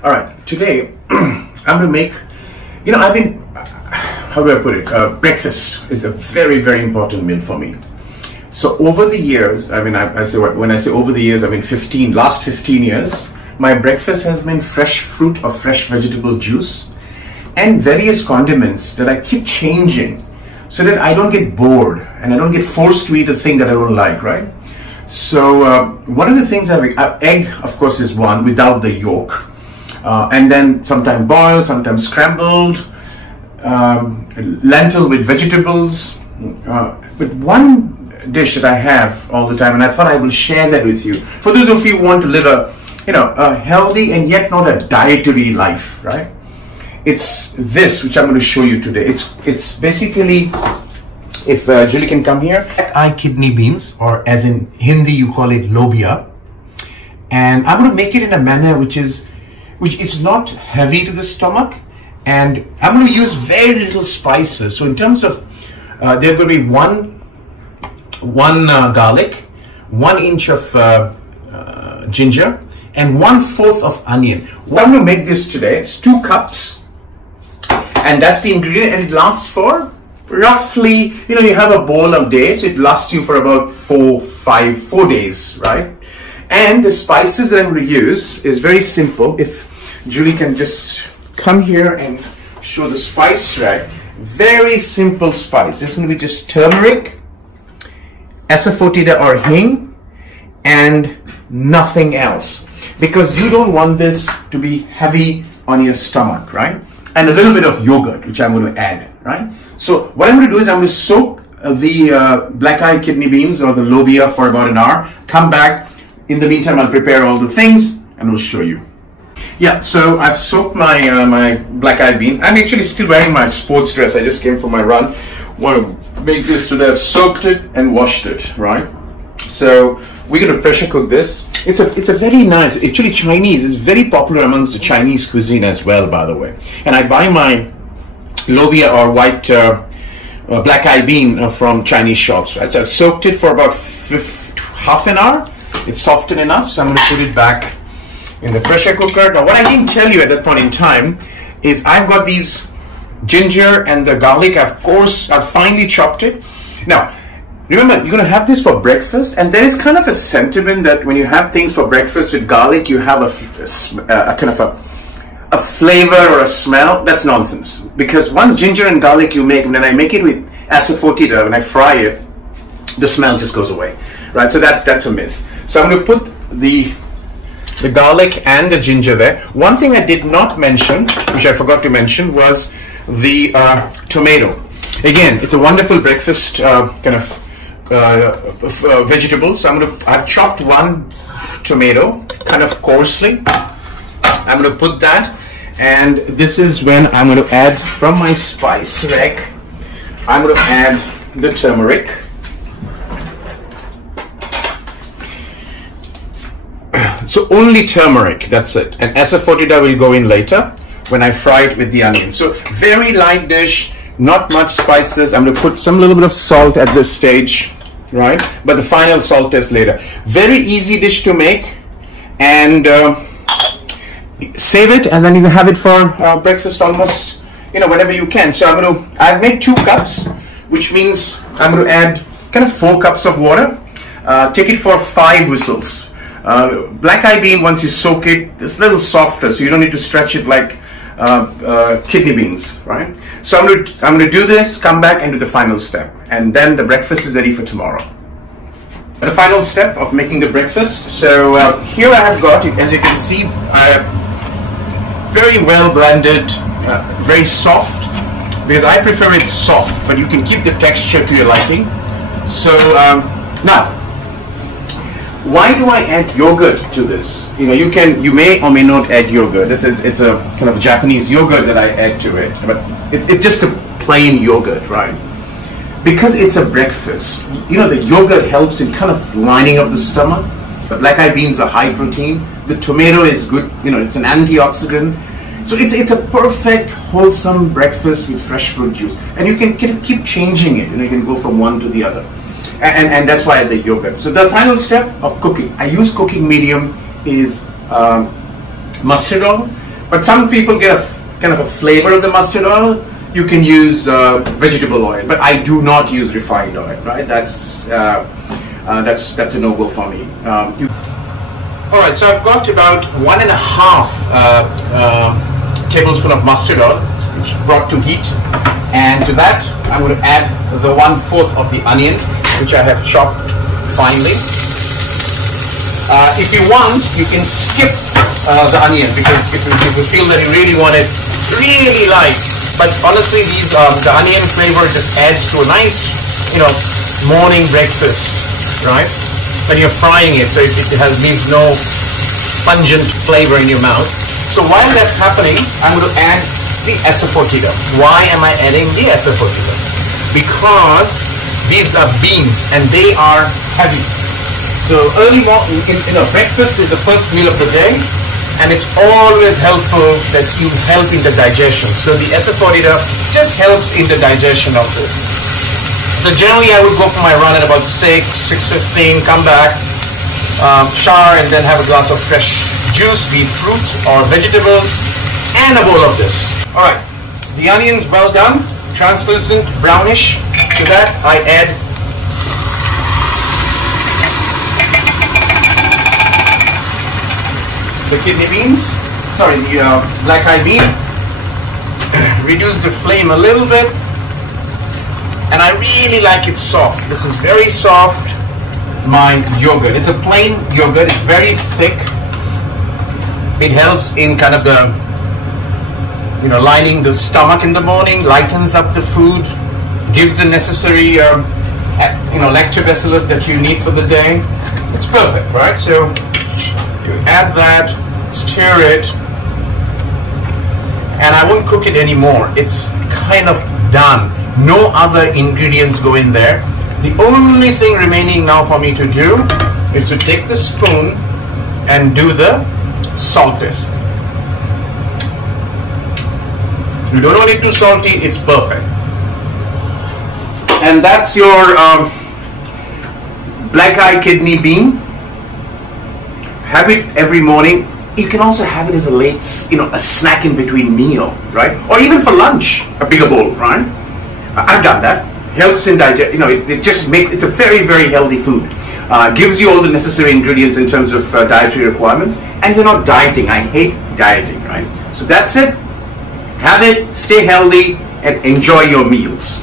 All right, today I'm going to make, how do I put it? Breakfast is a very, very important meal for me. So over the years, when I say over the years, I mean last 15 years, my breakfast has been fresh fruit or fresh vegetable juice and various condiments that I keep changing so that I don't get bored and I don't get forced to eat a thing that I don't like, right? So one of the things egg, of course, is one without the yolk. And then sometimes boiled, sometimes scrambled, lentil with vegetables. But one dish that I have all the time, and I thought I will share that with you. For those of you who want to live a healthy and yet not a dietary life, right? It's this which I'm going to show you today. It's basically, if Julie can come here, black eye kidney beans, or as in Hindi you call it lobia. And I'm going to make it in a manner which is not heavy to the stomach, and I'm going to use very little spices. So in terms of, there will be one garlic, 1 inch of ginger, and 1/4 of onion. What I'm going to make this today, it's 2 cups, and that's the ingredient, and it lasts for roughly, you have a bowl a day, so it lasts you for about 4 days, right? And the spices that I'm going to use is very simple. If Julie can just come here and show the spice rack. Very simple spice. This is going to be just turmeric, asafoetida or hing, and nothing else. Because you don't want this to be heavy on your stomach, right? And a little bit of yogurt, which I'm going to add, right? So what I'm going to do is I'm going to soak the black eye kidney beans or the lobia for about an hour. Come back. In the meantime, I'll prepare all the things and we'll show you. Yeah, so I've soaked my my black eye bean. I'm actually still wearing my sports dress. I just came for my run. Want to make this today. I've soaked it and washed it, right? So we're going to pressure cook this. It's a very nice, actually Chinese. It's very popular amongst the Chinese cuisine as well, by the way. And I buy my lobia or white black eye bean from Chinese shops, right? So I've soaked it for about half an hour. It's softened enough, so I'm going to put it back in the pressure cooker. Now, what I didn't tell you at that point in time is I've got these ginger and the garlic. Of course, I've finely chopped it. Now, remember, you're going to have this for breakfast, and there is kind of a sentiment that when you have things for breakfast with garlic, you have a kind of a flavor or a smell. That's nonsense. Because once ginger and garlic you make, when I make it with asafoetida, when I fry it, the smell just goes away, right? So that's a myth. So I'm going to put the garlic and the ginger there. One thing I did not mention, which I forgot to mention, was the tomato. Again, it's a wonderful breakfast kind of vegetable. So I've chopped 1 tomato kind of coarsely. I'm going to put that, and this is when I'm going to add from my spice rack. I'm going to add the turmeric. So only turmeric, that's it. And asafoetida will go in later when I fry it with the onion. So very light dish, not much spices. I'm going to put some little bit of salt at this stage, right? But the final salt test later. Very easy dish to make, and save it, and then you can have it for breakfast almost, whenever you can. So I've made 2 cups, which means I'm going to add kind of 4 cups of water. Take it for 5 whistles. Black eye bean, once you soak it, it's a little softer, so you don't need to stretch it like kidney beans, right? So I'm going to do this, come back and do the final step, and then the breakfast is ready for tomorrow. The final step of making the breakfast. So here I have got, as you can see, very well blended, very soft, because I prefer it soft, but you can keep the texture to your liking. So now, why do I add yogurt to this? You may or may not add yogurt. It's a kind of Japanese yogurt that I add to it, but it's just a plain yogurt, right? Because it's a breakfast. The yogurt helps in kind of lining up the stomach. The black eye beans are high protein. The tomato is good. It's an antioxidant. So it's a perfect wholesome breakfast with fresh fruit juice, and you can keep changing it. You can go from one to the other. And that's why I add the yogurt. So the final step of cooking, I use cooking medium is mustard oil. But some people get a kind of a flavor of the mustard oil. You can use vegetable oil, but I do not use refined oil, right? That's a no-go for me. All right, so I've got about 1.5 tablespoon of mustard oil, which brought to heat, and to that I'm going to add the 1/4 of the onion, which I have chopped finely. If you want, you can skip the onion, because if you feel that you really want it really light. But honestly, the onion flavor just adds to a nice, morning breakfast, right? When you're frying it, so it leaves no pungent flavor in your mouth. So while that's happening, I'm going to add the asafoetida. Why am I adding the asafoetida? Because these are beans and they are heavy. So early morning, breakfast is the first meal of the day, and it's always helpful that you help in the digestion. So the asafoetida just helps in the digestion of this. So generally I would go for my run at about 6:15, come back, shower, and then have a glass of fresh juice, be it fruit or vegetables, and a bowl of this. Alright, the onion's well done, translucent, brownish. To that I add the kidney beans, the black eyed bean. Reduce the flame a little bit, and I really like it soft. This is very soft. My yogurt, it's a plain yogurt, it's very thick. It helps in kind of the, lining the stomach in the morning, lightens up the food, gives the necessary, lactobacillus that you need for the day. It's perfect, right? So you add that, stir it, and I won't cook it anymore. It's kind of done. No other ingredients go in there. The only thing remaining now for me to do is to take the spoon and do the salt test. You don't want it too salty, it's perfect. And that's your black eye kidney bean. Have it every morning. You can also have it as a late, a snack in between meal, right? Or even for lunch, a bigger bowl, right? I've done that. Helps in digest. It just makes it's a very, very healthy food. Gives you all the necessary ingredients in terms of dietary requirements, and you're not dieting. I hate dieting, right? So that's it. Have it, stay healthy, and enjoy your meals.